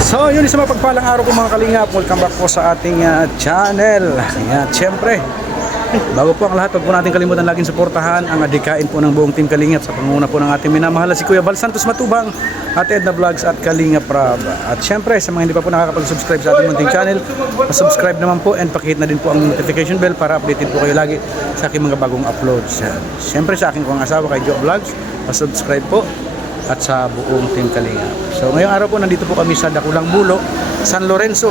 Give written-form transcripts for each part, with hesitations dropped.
So yun, isang mapagpalang araw po mga kalingap. Welcome back po sa ating channel. Yan, syempre bago po ang lahat, huwag po natin kalimutan laging suportahan ang adikain po ng buong team Kalingap sa pangunguna po ng ating minamahal si Kuya Val Santos Matubang at Edna Vlogs at Kalingap Rab. At syempre sa mga hindi pa po nakakapag-subscribe sa ating munting channel, subscribe naman po and pakihit na din po ang notification bell para updated po kayo lagi sa aking mga bagong uploads. Syempre sa aking kong asawa kay Joe Vlogs, subscribe po at sa buong team Kalingap. So ngayong araw po nandito po kami sa Dakulang Bulo, San Lorenzo,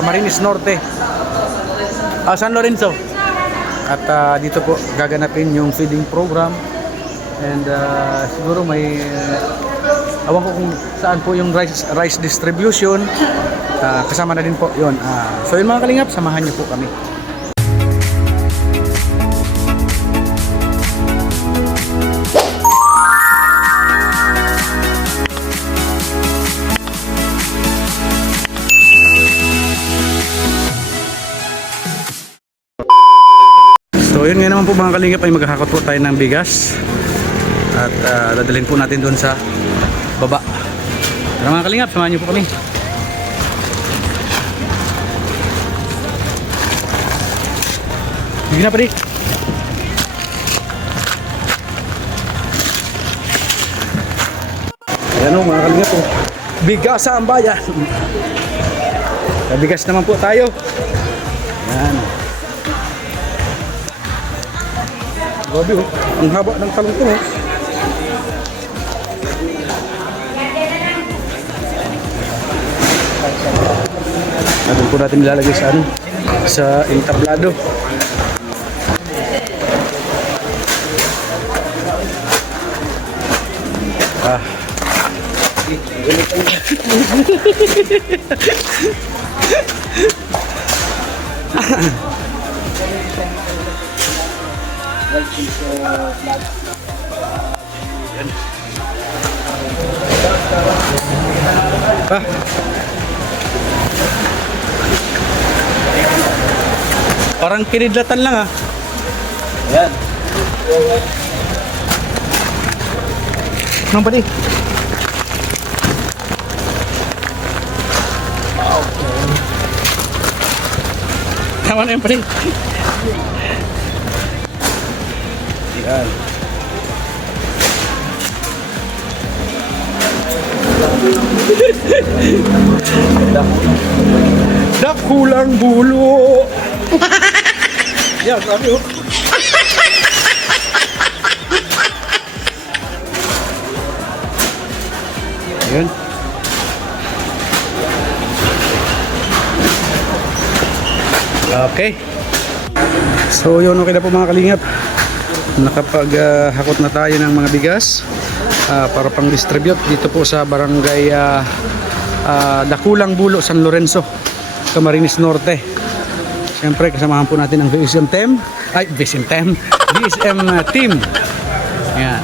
Camarines Norte, San Lorenzo. At dito po gaganapin yung feeding program and siguro may awan ko kung saan po yung rice distribution, kasama na din po yun. So yun mga Kalingap, samahan niyo po kami. So yun nga naman po mga Kalingap, ay maghahakot po tayo ng bigas at dadalhin po natin doon sa baba. Tara mga Kalingap, samahan niyo po kami. Sige na pari. Ayan o mga Kalingap po, bigas sa ambayan. Bigas naman po tayo. Ayan. Grabe oh, ang haba ng talong ko oh. Natin po natin nilalagay sa ano, sa entablado. Parang kinidlatan lang Ayan. Anong pati? Tama na yung pati. Ayan. Dakulang Bulo. Ya, grabe oh. Ayan. Okay. So yun, okay na po mga Kalingap. Nakapag-hakot na tayo ng mga bigas para pang distribute dito po sa barangay Dakulang Bulo, San Lorenzo, Camarines Norte. Siyempre kasamahan po natin ang VSM team. VSM team. Ayan.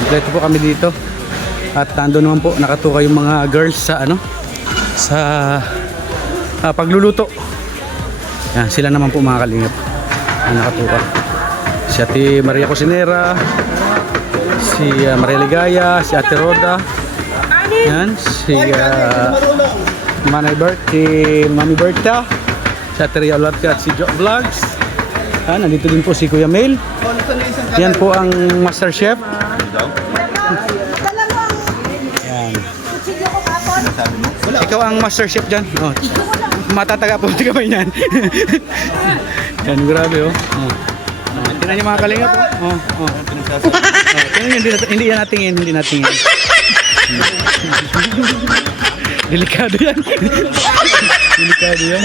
Kompleto po kami dito. At nando naman po nakatuka yung mga girls sa ano, sa pagluluto. Ayan, sila naman po mga Kalingap ang nakatuka. Si Ate Maria Cosinera, si Maria Ligaya, si Ate Roda, yan, si Mami Berta, si Ate Ria Olatka at si Joe Vlogs. Nandito din po si Kuya Mail. Yan po ang Master Chef. Yan. Ikaw ang Master Chef dyan. Oh. Matataga po yung kamay niyan. Yan, grabe oh. Tingnan niyo mga Kalingap oh. Tingnan niyo, hindi natingin. Delikado yan. Delikado yan.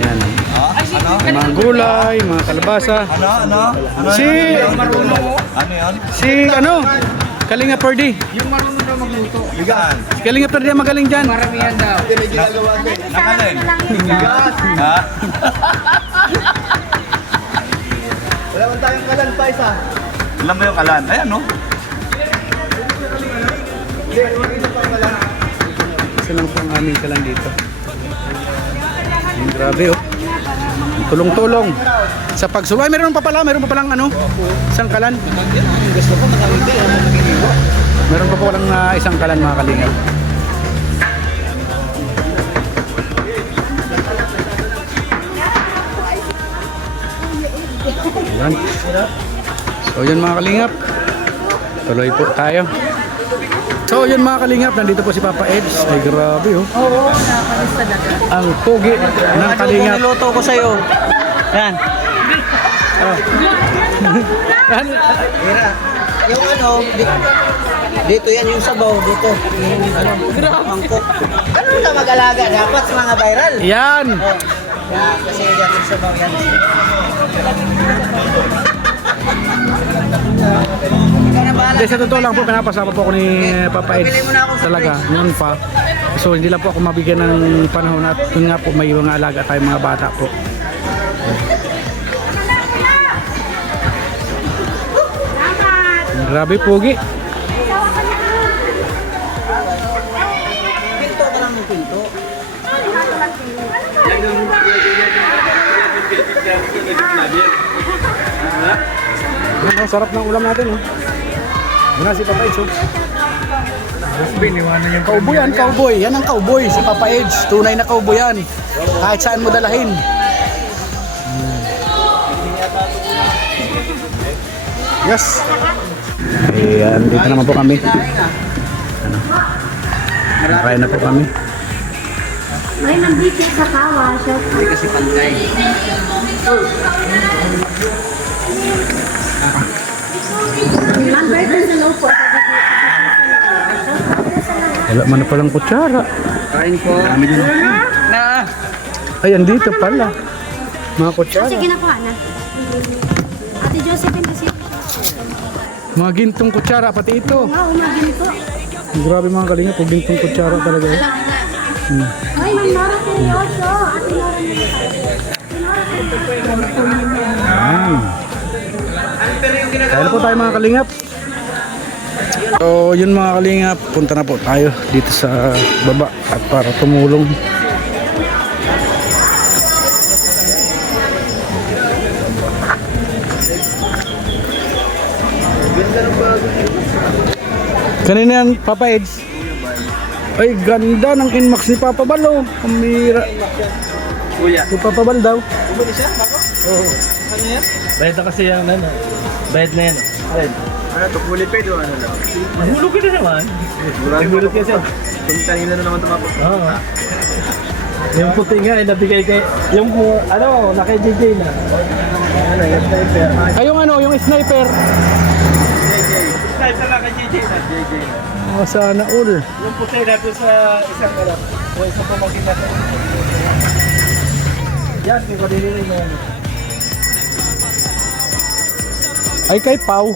Yan. Mga gulay, mga kalabasa. Si Kalingap Perdi. Yung marunong daw magluto. Bigaan. Kalingap Perdi ang magaling dyan. Maramihan daw. Nakalin. Bigas. Wala man tayong kalan pa isa. Alam mo yung kalan? Ayan no? Isa lang po ang aming kalan dito. Grabe oh. Tulong-tulong sa pagsulay. Meron pa palang ano, isang kalan. Gusto ko nakangiti, Meron pa po lang isang kalan mga kalingap. Ayan. So yun mga kalingap, tuloy po tayo. So yun mga kalingap, nandito po si Papa Eds. Ay grabe oh. Oo, nakalis talaga. Ang pogi ng kalingap. Niluto ko sa'yo. Yan. Yan. Mira, yung dito yan yung sabaw, dito. Yung mangkok. Ano na mag-alaga? Dapat sa mga viral. Yan. Yan, kasi yan yung sabaw yan. Hindi, sa totoo lang po, pinapasama po ako ni Papa Eds talaga, noon pa. So hindi lang po ako mabigyan ng panahon at yun nga po, may mga alaga tayong mga bata po. Grabe pogi. Pinto ka lang ng pinto. Ang sarap ng ulam natin oh. Yan si Papa Eds oh. Cowboy yan, cowboy. Yan ang cowboy, si Papa Eds. Tunay na cowboy yan. Kahit saan mo dalahin. Yes. Ayan, dito naman po kami. Kaya na po kami. May nandito sa kawa siya. Hindi kasi pantay. Number ko sa low po. Wala man na palang kutsara. Kain po. Na. Ayan, dito pala. Mga kutsara. Sige na po, Ana. Ate Josephine kasi. Mga gintong kutsara, pati ito. Wow, umagin po. Grabe mga kalinga, pag gintong kutsara talaga. Ay, Ma'am Nora seryoso. Ate Nora Ayan. Kaya na po tayo mga kalingap. So yun mga kalingap, punta na po tayo dito sa baba at para tumulong. Kanina yan, Papa Eds. Ay, ganda ng Inmax ni Papa Bal, oh. Kamira. Kuya. Si Papa Bal daw. Bumili siya? Bako? Oo. Ano yan? Bayad na kasi yung ano. Bayad na yan. Bayad. Ano to? Fully paid o ano lang? Mahulog ka na naman. Mahulog ka siya. Kumitangin na naman tumapos. Oo. Yung puti nga ay nabigay kay... Yung ano, na kay JJ na. Ano, yung sniper. Ay, yung ano, yung sniper. Sniper na kay JJ na. JJ na. Oh, sana all. Yung puti natin sa isang ano. Yung isang pamagin natin. Yan, may kadili rin yung ano. Ay, kay Pau.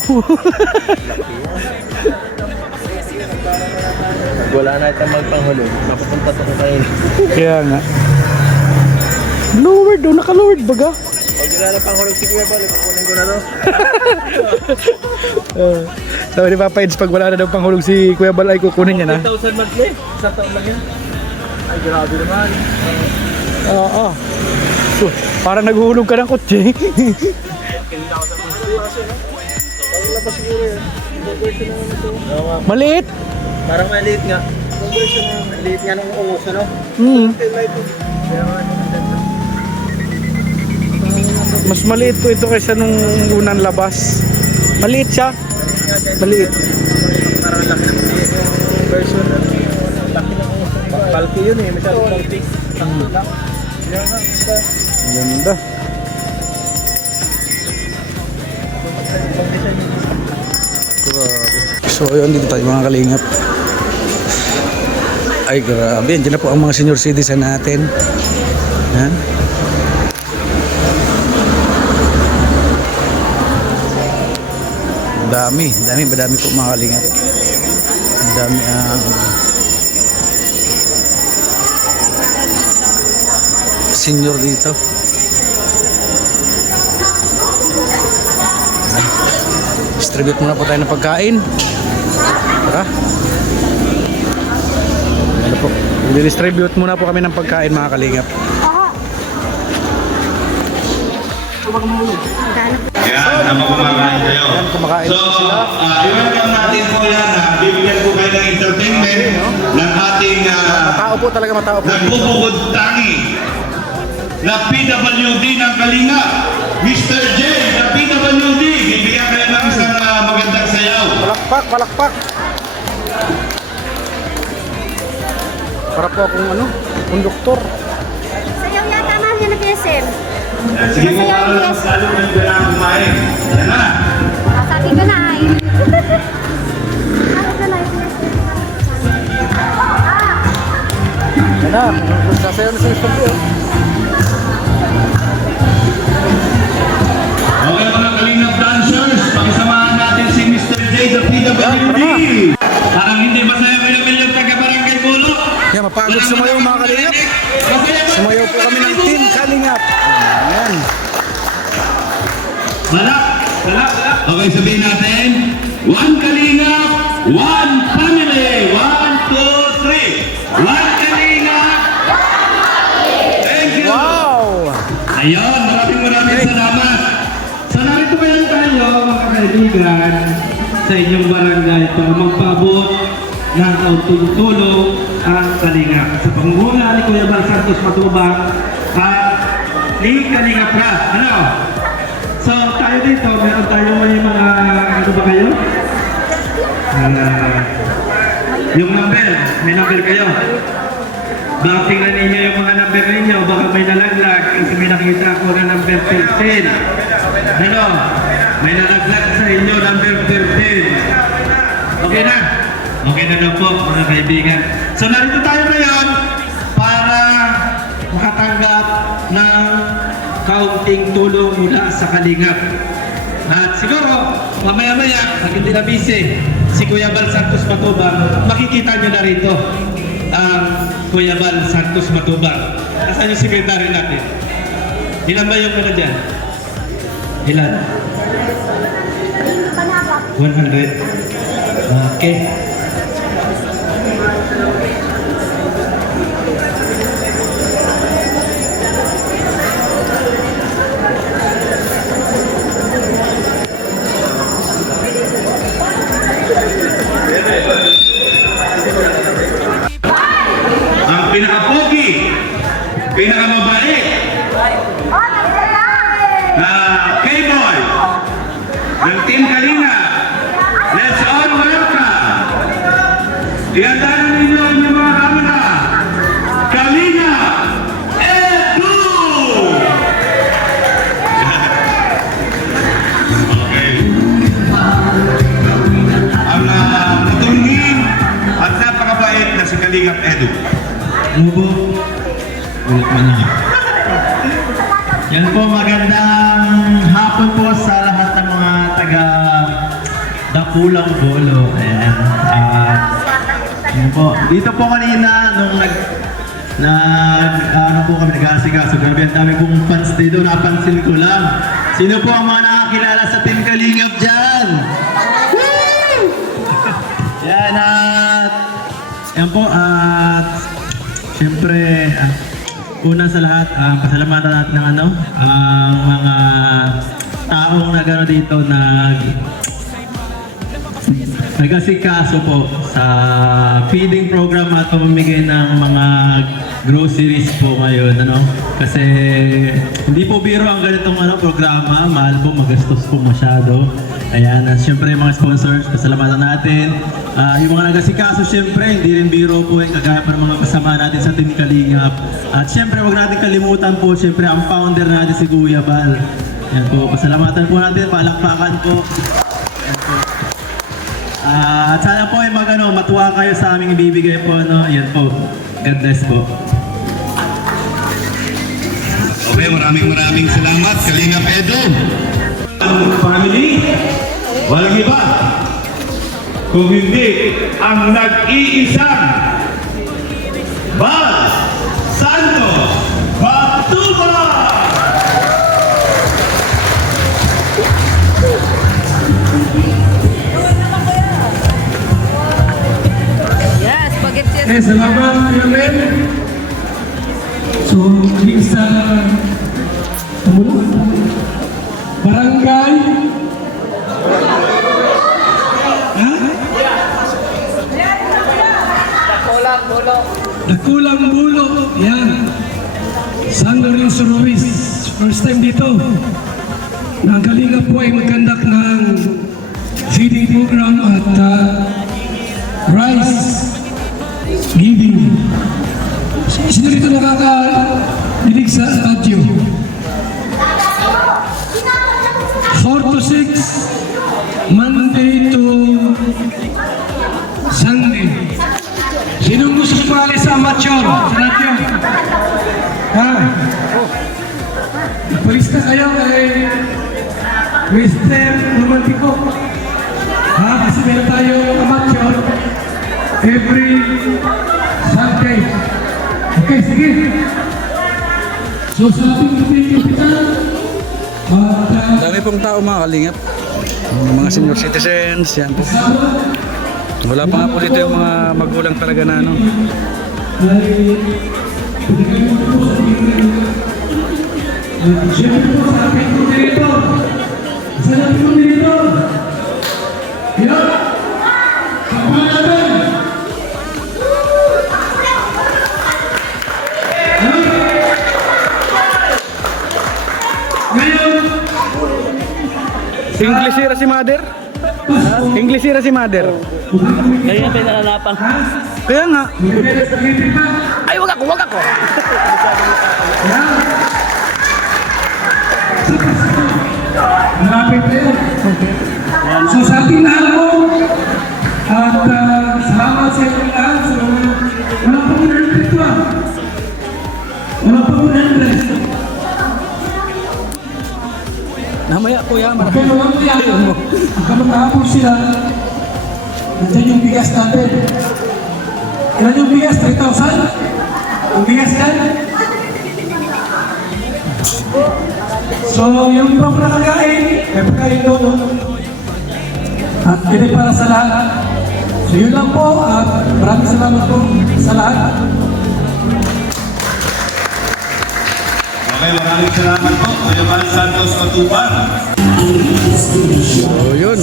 Wala na itong magpanghulog. Mapupunta to ko kayo. Kaya nga. Lowered, oh. Naka-lowered baga. Pag wala na panghulog si Kuya Bal, ipakunin ko na to. Sabi ni Papa Eds, pag wala na daw panghulog si Kuya Bal, ay kukunin niya na. 10,000 monthly. Isang taon lang yan. Ay, grabe naman. Oo. So, parang naghuhulog ka ng kotse. Maliit. Parang maliit nga. Maliit nga nung umus, ano? Mas maliit po ito kaysa nung unang labas. Maliit siya. Maliit. Parang laki ng version. Laki ng umus. Bulky yun eh. Masyadong bulky. Ganda. Grabe. So yun, dito tayo mga kalingap. Ay grabe, yan na po ang mga senior citizen natin. Yan. Madami po mga kalingap. Madami senior dito. Distribute muna po tayo ng pagkain. Tara. Ano po? I-distribute muna po kami ng pagkain mga kalingap. Yan, habang kumakain kayo. Yan, kumakain So, po sila. i-welcome natin po yan na bibigyan po kayo ng entertainment ng ating Matao po talaga, matao po. nagbubukod tangi na PWD ng Kalinga. Mr. J, na PWD. Bibigyan kayo ng isang magandang sayaw. Palakpak, palakpak. Para po akong konduktor. Sayaw yata mahal niya na SM. Sige mo, para lang salo na yung kailangan kumain. Yan na. Sabi ko na ay. Sabi ko na ay. Yan na, sasayaw na sa Mr. P. Okay mga Kalingap dancers, pakisamahan natin si Mr. J, the PWD. Parang hindi masaya kayo yung taga-barangay Bolo. Yan, mapagod sumayaw mga Kalingap. Sumayaw po kami ng Team Kalingap. Ayan. Malak. Okay, sabihin natin. One Kalingap, one family. 1, 2, 3. One Kalingap. Thank you. Wow! Ayun, maraming salamat. So narito ngayon tayo mga kaibigan sa inyong barangay para magpaabot ng tulong ang Kalingap. Sa pangunguna ni Kuya Bal Santos Matubang at ni Kalingap Ra. Ano? So tayo dito, meron tayo may mga ano ba kayo? Yung number, may number kayo. Baka tingnan ninyo yung mga number ninyo, baka may nalaglag kasi may nakita ako na number 13. Ano? May nalaglag sa inyo, number 13. Okay na? Okay na daw po mga kaibigan. So narito tayo ngayon para makatanggap ng kaunting tulong mula sa Kalingap. At siguro, mamaya-maya, pag hindi na busy, si Kuya Bal Santos Matubang, makikita nyo na rito ang Kuya Bal Santos Matubang. Nasaan yung sekretary natin? Ilan ba yung ano dyan? Ilan? 100? Okay. Ang pinaka-pogi, pinaka-mabait, na K-Boy, ng Team Kalinga. Let's all welcome. Iyantanan ninyo ang inyong mga kamera. Kalinga Edu! Okay. Ang matulungin at napakabait na si Kalinga Edu. Ano po? Ulit mo na. Yan po, magandang hapon po sa lahat ng mga taga Dapulang Bolo. Ayan. At yan po. Dito po kanina nung ano po kami nag-aasikaso. Grabe ang dami pong fans dito. Napansin ko lang. Sino po ang mga nakakilala sa Team Kalingap dyan? Woo! Yan at yan po at siyempre una sa lahat, pasalamatan natin ng ang mga taong nagano dito nag-asikaso po sa feeding program at pamamigay ng mga groceries po ngayon, kasi hindi po biro ang ganitong programa, mahal po, magastos po masyado. Ayan, siyempre yung mga sponsors, pasalamatan natin. Yung mga nag-asikaso, siyempre, hindi rin biro po yung kagaya pa ng mga kasama natin sa Team Kalingap. At siyempre, huwag natin kalimutan po, siyempre, ang founder natin si Kuya Bal. Ayan po, pasalamatan po natin, palakpakan po. Ayan po. At sana po ay matuwa kayo sa aming ibibigay po. Ayan po, God bless po. Okay, maraming salamat, Kalingap Edu. Ang family, walang iba kung hindi ang nag-iisang Bal Santos Matubang! Yes, spaghetti. Salamat, Kuya. So, isa Barangay. Dakulang Bulo. Yan. San Lorenzo Ruiz. First time dito. Ang Kalinga po ay mag-conduct ng feeding program at rice giving. Sino dito nakakadinig sa radyo? 4 to 6, Monday to Sunday. Sino gusto sumali sa amateur? Sa radyo? Ha? Napalista kayo kay Mr. Romantico. Ha? Kasi meron tayo amateur every Sunday. Okay, sige. So sa ating kapitan, Dami pong tao mga kalingap. Yung mga senior citizens, yan po. Wala pa nga po dito yung mga magulang talaga na ano. siyempre po sa ating moderator. Sa ating moderator. Yan. Kapag natin. Ngayon, Inglesira si mother? Inglesira si mother? Kaya yung pinalalapan. Kaya nga. Ay, wag ako, wag ako. malapit tayo. So sa ating lahat po, at salamat sa ating lahat. So, wala pa muna ng ritual. Wala pa muna ng rest. Namaya kuya, Pero lang yan, magkamagkahapon sila, nandiyan yung bigas natin. Ilan yung bigas? 3,000? Ang bigas yan? So, yung ibang nakakain, may pagkain doon. At yun ay para sa lahat. So, yun lang po. At maraming salamat po sa lahat. Okay, maraming salamat po. Kuya Van Santos Matuban. So yun,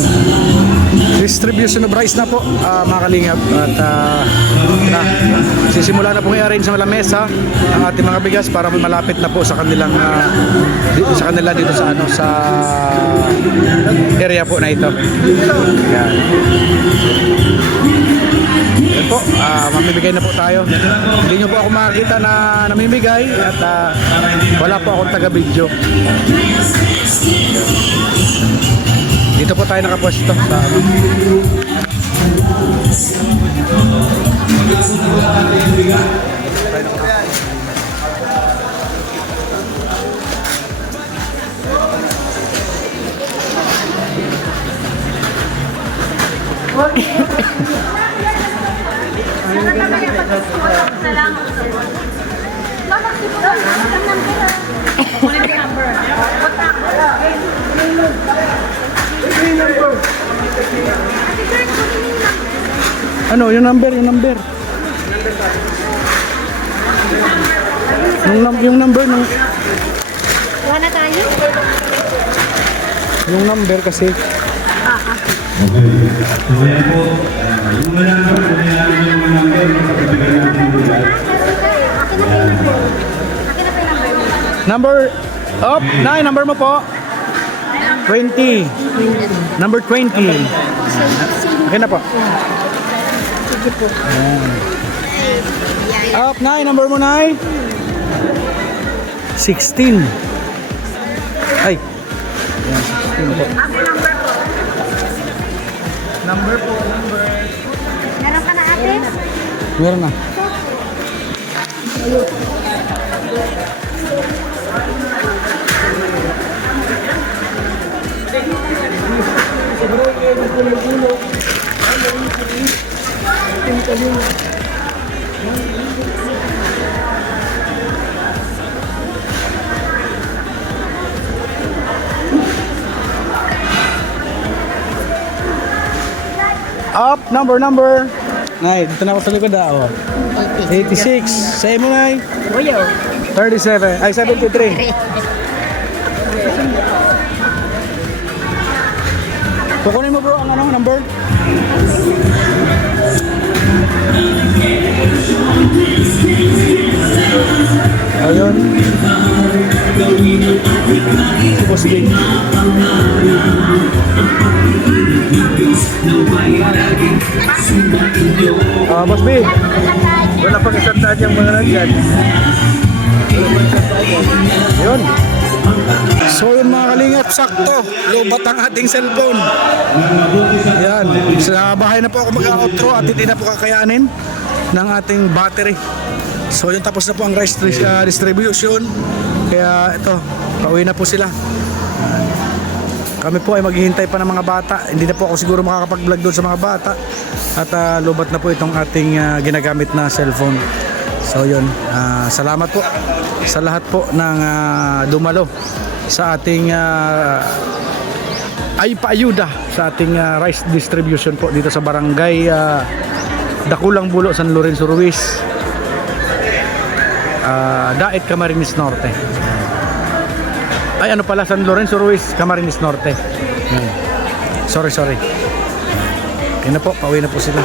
distribution of rice na po mga kalingap. At sisimula na pong i-arrange sa lamesa ang ating mga bigas para malapit na po sa kanilang sa kanila dito sa ano sa area po na ito. Yan. Yan po, mamimigay na po tayo. Hindi nyo po ako makakita na namimigay at wala po akong taga-video. Dito po tayo nakapwesto sa ano. Ano, yung number. Yung number ng Wala tayo? yung number kasi. Okay. So yan po. Yung mga number, kung yan yung mga number, kapibigay natin yung lugar. Akin na pa yung number. Akin na pa yung number. Number up, number mo po. 20. Number 20. Okay na po. Sige po. Up, number mo, 16. Ay. Yan, 16 po. Akin number po. Number po. Meron ka na ate? Meron na. Up, number. Nay, dito na ako sa likod oh. 86. Sa mo, Nay? 37. Ay, 73. bro ang ano, number? Ayun. Si Boss Jay. Boss B, wala pang isang daan yung mga nandyan. Yun. So yun mga kalingap, sakto. Lubat ang ating cellphone. Yan. Sa bahay na po ako mag-outro at hindi na po kakayanin ng ating battery. So yun, tapos na po ang rice distribution. Kaya ito, pauwi na po sila. Kami po ay maghihintay pa ng mga bata. Hindi na po ako siguro makakapag-vlog doon sa mga bata. At lubat na po itong ating ginagamit na cellphone. So yun, salamat po sa lahat po ng dumalo sa ating ay paayuda sa ating rice distribution po dito sa barangay Dakulang Bulo, San Lorenzo Ruiz, Daet, Camarines Norte. Ay ano pala, San Lorenzo Ruiz, Camarines Norte. Sorry. Kaya na po, pauwi na po sila.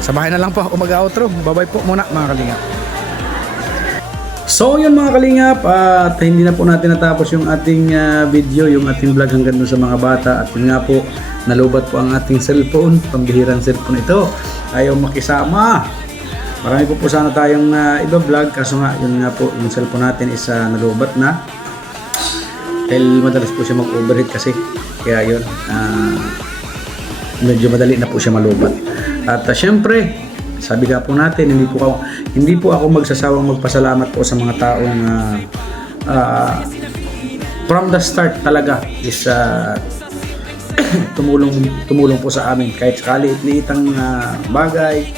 Sa bahay na lang po ako mag-outro. Bye-bye po muna mga kalingap. So yun mga kalingap, at hindi na po natin natapos yung ating video, yung ating vlog hanggang sa mga bata. At yun nga po, nalubat po ang ating cellphone, pambihirang cellphone ito. Ayaw makisama. Marami po sana tayong iba vlog, kaso nga yun nga po, yung cellphone natin is nalubat na. Dahil madalas po siya mag-overheat kasi. Kaya yun, medyo madali na po siya malubat. At syempre, sabi nga po natin, hindi po ako magsasawang magpasalamat po sa mga taong from the start talaga is tumulong po sa amin kahit kaliit-liitang bagay.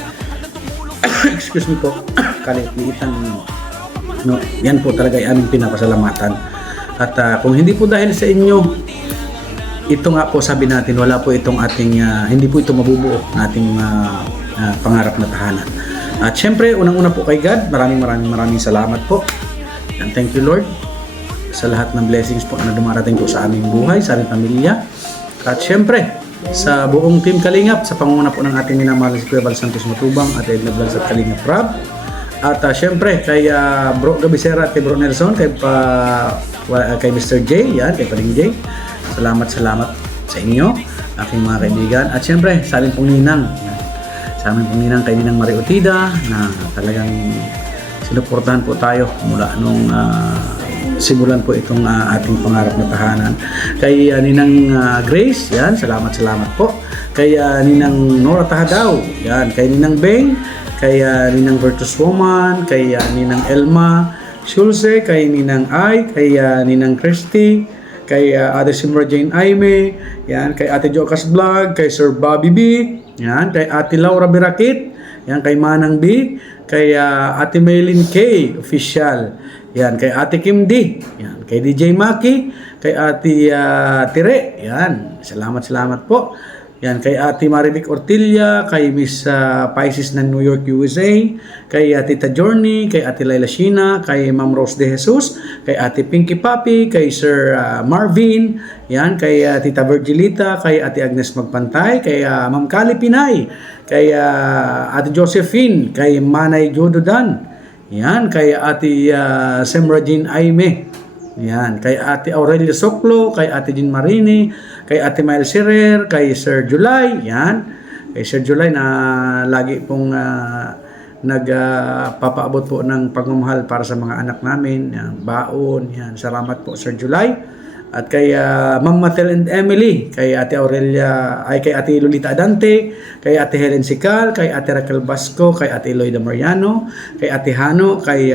Excuse me po, kaliit-liitang yan po talaga ay aming pinapasalamatan. At kung hindi po dahil sa inyo, ito nga po sabi natin, wala po itong ating hindi po ito mabubuo na ating pangarap na tahanan. At syempre, unang-una po kay God, maraming salamat po. And thank you Lord sa lahat ng blessings po na dumarating po sa aming buhay, sa aming pamilya. At syempre, sa buong Team Kalingap, sa pangunguna po ng ating minamahal si Kuya Val Santos Matubang at Edna Vlogs at Kalingap Rob. At syempre, kay Bro Gabisera at kay Bro Nelson, kay Mr. J, yan, kay Paling J. Salamat sa inyo, aking mga kaibigan. At syempre, sa amin pong ninang. Sa amin pong ninang, kay Ninang Marie Utida, na talagang sinuportahan po tayo mula nung simulan po itong ating pangarap na tahanan. Kay Ninang Grace, yan, salamat po. Kay Ninang Nora Tahadaw, yan, kay Ninang Beng, kay Ninang Virtus Woman, kay Ninang Elma Schulze, kay Ninang Ay, kay Ninang Christy, kay Ate Simra Jane Aime, yan, kay Ate Jokas Vlog, kay Sir Bobby B, yan, kay Ate Laura Birakit, yan, kay Manang B, kay Ate Maylin K Official, yan, kay Ate Kim D, yan, kay DJ Maki, kay Ate Tire, yan, salamat po. Yan, kay Ate Marivic Ortilla, kay Miss Pisces ng New York, USA, kay Tita Journey, kay Ate Laila Sheena, kay Ma'am Rose De Jesus, kay Ate Pinky Papi, kay Sir Marvin, yan, kay Tita Virgilita, kay Ate Agnes Magpantay, kay Ma'am Kali Pinay, kay Ate Josephine, kay Manay Jododan, yan, kay Ate Semra Jean Aime, yan, kay Ate Aurelia Soklo, kay Ate Jean Marini, kay Ate Miles Serer, kay Sir July, yan, kay Sir July na lagi pong nagpapaabot po ng pagmamahal para sa mga anak namin, yan, baon, yan, salamat po Sir July. At kay Ma'am Matel and Emily, kay Ate Aurelia, ay kay Ate Lolita Adante, kay Ate Helen Sical, kay Ate Raquel Basco, kay Ate Eloida Mariano, kay Ate Hano, kay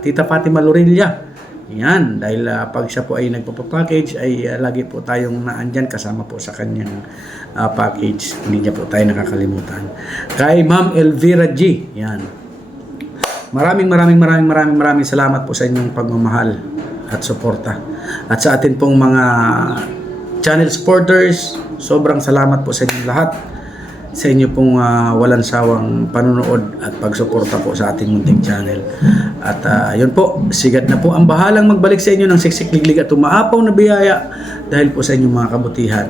Tita Fatima Lorilla. Yan, dahil pag siya po ay nagpapapackage ay lagi po tayong naandyan kasama po sa kanyang package. Hindi niya po tayo nakakalimutan. Kay Ma'am Elvira G. Yan. Maraming salamat po sa inyong pagmamahal at suporta. At sa atin pong mga channel supporters, sobrang salamat po sa inyong lahat. sa inyo pong walang sawang panunood at pagsuporta po sa ating munting channel. At yun po, sigat na po ang bahalang magbalik sa inyo ng siksik-liglig at umaapaw na biyaya dahil po sa inyong mga kabutihan.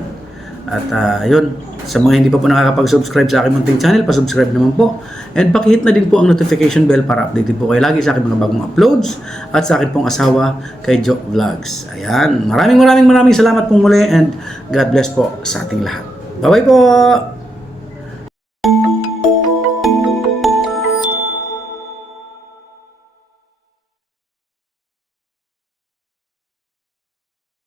At yun, sa mga hindi pa po nakakapag-subscribe sa aking munting channel, pa-subscribe naman po. And pakihit na din po ang notification bell para updated po kayo lagi sa aking mga bagong uploads at sa aking pong asawa kay Joe Vlogs. Ayan, maraming salamat po muli and God bless po sa ating lahat. Bye-bye po!